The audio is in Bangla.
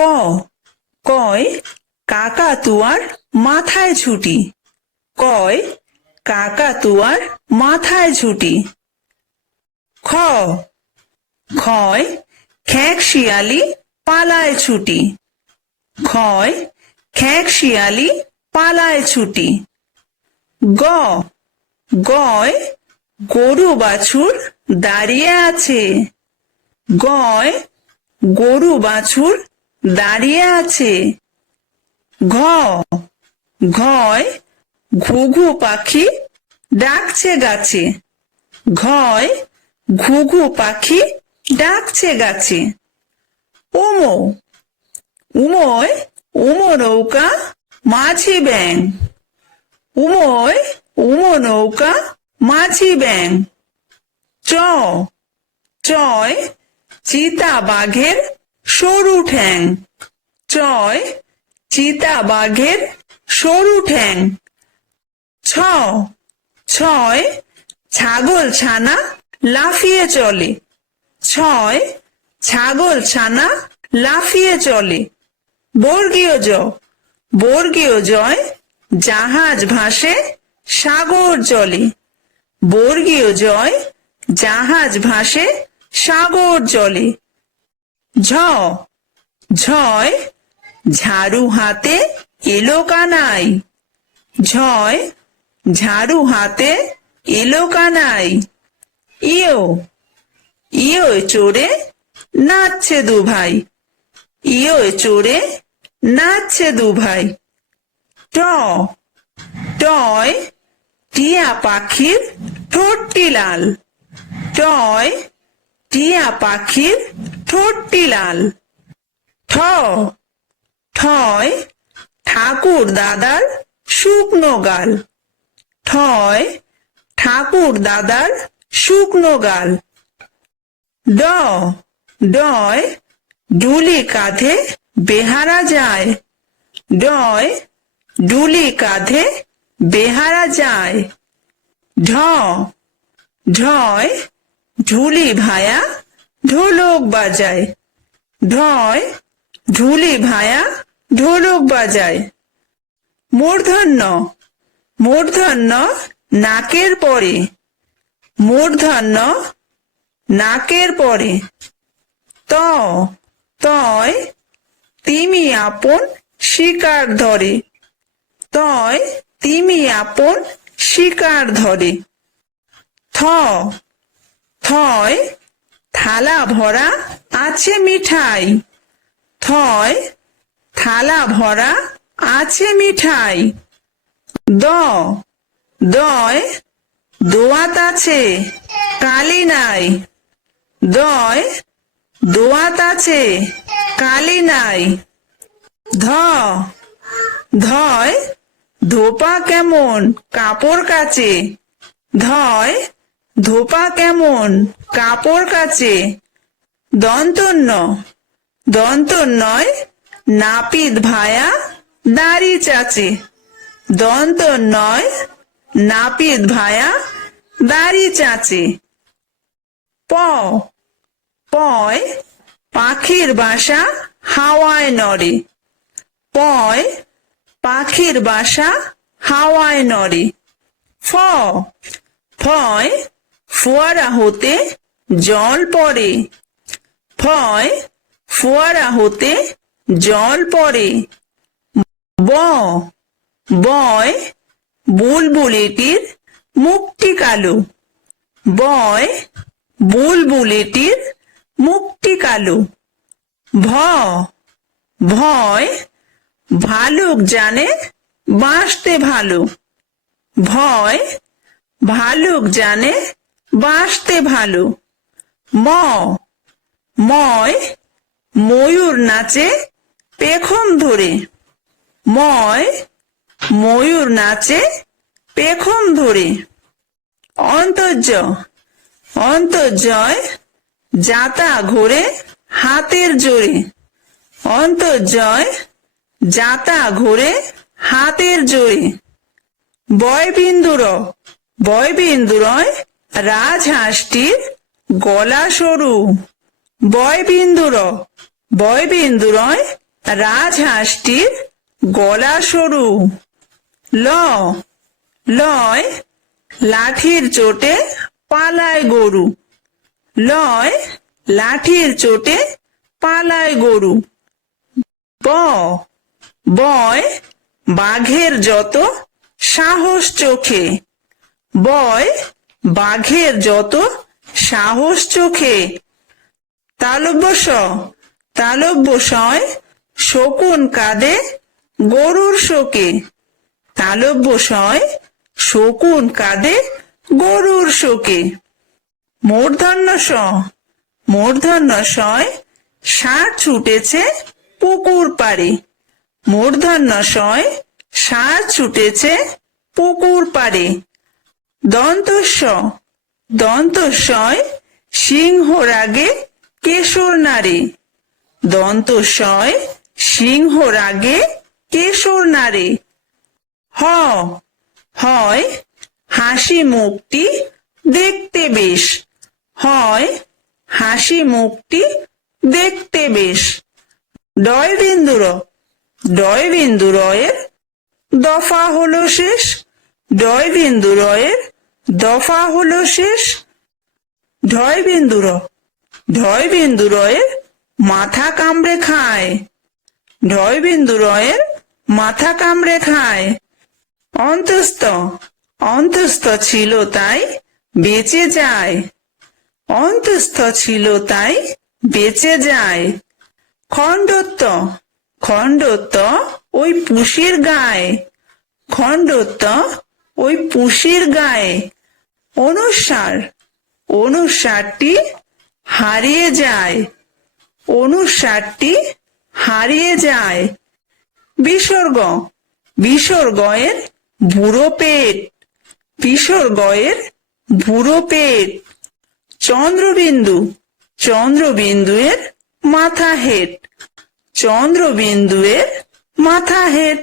ক, কয় কাকাতুয়ার মাথায় ছুটি। কয় কাকাতুয়ার মাথায় ছুটি। খ, খয় খেক শিয়ালি পালায় ছুটি। খয় খেক শিয়ালি পালায় ছুটি। গ, গয় গরু বাছুর দাঁড়িয়ে আছে। গয় গরু বাছুর দাঁড়িয়ে আছে। ঘ, ঘয় ঘুঘু পাখি ডাকছে গাছে। ঘয় ঘুঘু পাখি ডাকছে গাছে। উমো, উময় উমো নৌকা মাঝি ব্যাং। উময় উমো নৌকা মাঝি ব্যাং। চ, চয় চিতা বাঘের সরু ঠ্যাং। চয় চিতা বাঘের সরু ঠ্যাং। ছ, ছয় ছাগল ছানা লাফিয়ে চলে। ছয় ছাগল ছানা লাফিয়ে চলে। বর্গীয় জ, বর্গীয় জয় জাহাজ ভাসে সাগর জলে। বর্গীয় জয় জাহাজ ভাসে সাগর জলে। ঝ, ঝয় ঝাড়ু হাতে এলো কানাই। ঝয় ঝাড়ু হাতে এলো কানাই। ইয়ো, ইয়ো চড়ে নাচছে দু ভাই। ইয়ো চড়ে নাচছে দু ভাই। ট, টয় টিয়া পাখির ঠোঁটটি লাল। টয় টিয়া পাখির ঠোঁটটি লাল। ঠ, ঠয় ঠাকুর দাদার শুকনো গাল। ঠয় ঠাকুর দাদার শুকনো গাল। ড, ডয় ডুলি কাঁধে বেহারা যায়। ডয় ডুলি কাঁধে বেহারা যায়। ঢ, ঢয় ঢুলি ভায়া ঢোলক বাজায়। ঢয় ঢুলি ভায়া ঢোলক বাজায়। মূর্ধন্য, মূর্ধন্য নাকের পরে। মূর্ধন্য নাকের পরে। ত, তয় তিমি আপন শিকার ধরে। তয় তিমি আপন শিকার ধরে। থ, থয় থালা ভরা আছে মিঠাই। থয় থালা ভরা আছে মিঠাই। দ, দয় দোয়াত আছে কালি নাই। দয় দোয়াত আছে কালি নাই। ধ, ধয় ধোপা কেমন কাপড় কাচে। ধয় ধোপা কেমন কাপড় কাচে। দন্তন্য, দন্তন্যয় নাপিত ভায়া দাড়ি চাচে। দন্তন্যয় নাপিত ভায়া দাড়ি চাচে। প, পয় পাখির বাসা হাওয়ায় নড়ে। পয় পাখির বাসা হাওয়ায় নড়ে। ফ, ফয় ফোয়ারা হতে জল পড়ে। ফয় ফোয়ারা হতে জল পড়ে। ব, বয় বুলবুলিটির মুখটি কালো। বয় বুলবুলিটির মুখটি কালো। ভ, ভয় ভালুক জানে বাঁচতে ভালো। ভয় ভালুক জানে বাঁচতে ভালো। ম, ময় ময়ূর নাচে পেখম ধরে। ময় ময়ূর নাচে পেখম ধরে। অন্তর্য, অন্তর্জয় যাতা ঘোরে হাতের জোরে। অন্তর্জয় যাতা ঘোরে হাতের জোরে। বয়বিন্দুর, বয়বিন্দুরয় রাজহাঁসটির গলা সরু। বয়বিন্দুর, বয়বিন্দুরয় রাজহাঁসটির গলা সরু। ল লয় লাঠির চোটে পালায় গরু। লয় লাঠির চোটে পালায় গরু। ব বয় বাঘের যত সাহস চোখে। বয় বাঘের যত সাহস চোখে। তালব্য স তালব্য সয় শকুন কাঁদে গরুর শোকে। তালব্য সয় শকুন কাঁদে গরুর শোকে। মূর্ধন্য স মূর্ধন্য সয় ষাঁড় ছুটেছে পুকুর পাড়ে। মূর্ধন্য সয় ষাঁড় ছুটেছে পুকুর পাড়ে। দন্তস্ব দন্তস্বয় সিংহ রাগে কেশর নাড়ে। দন্তস্বয় সিংহ রাগে কেশর নাড়ে। হ হয় হাসি মুখটি দেখতে বেশ। হয় হাসি মুখটি দেখতে বেশ। ডয় বিন্দু র ডয় বিন্দু রয়ের দফা হলো শেষ। ডয় বিন্দু রয়ের দফা হলো শেষ। ঢয় বিন্দু র ঢয় বিন্দু রয়ের মাথা কামড়ে খায়। ঢয় বিন্দু রয়ের মাথা কামড়ে খায়। অন্তস্থ অন্তস্থ ছিল তাই বেঁচে যায়। অন্তস্থ ছিল তাই বেঁচে যায়। খণ্ডত্ব খণ্ডত্ব ওই পুষির গায়ে। খণ্ডত্ব ওই পুষির গায়ে। অনুসার অনুসারটি হারিয়ে যায়। অনুসারটি হারিয়ে যায়। বিসর্গ বিসর্গয়ের বুড়ো পেট। বিসর্গয়ের বুড়ো পেট। চন্দ্রবিন্দু চন্দ্রবিন্দুয়ের মাথা হেট। চন্দ্রবিন্দুয়ের মাথা হেট।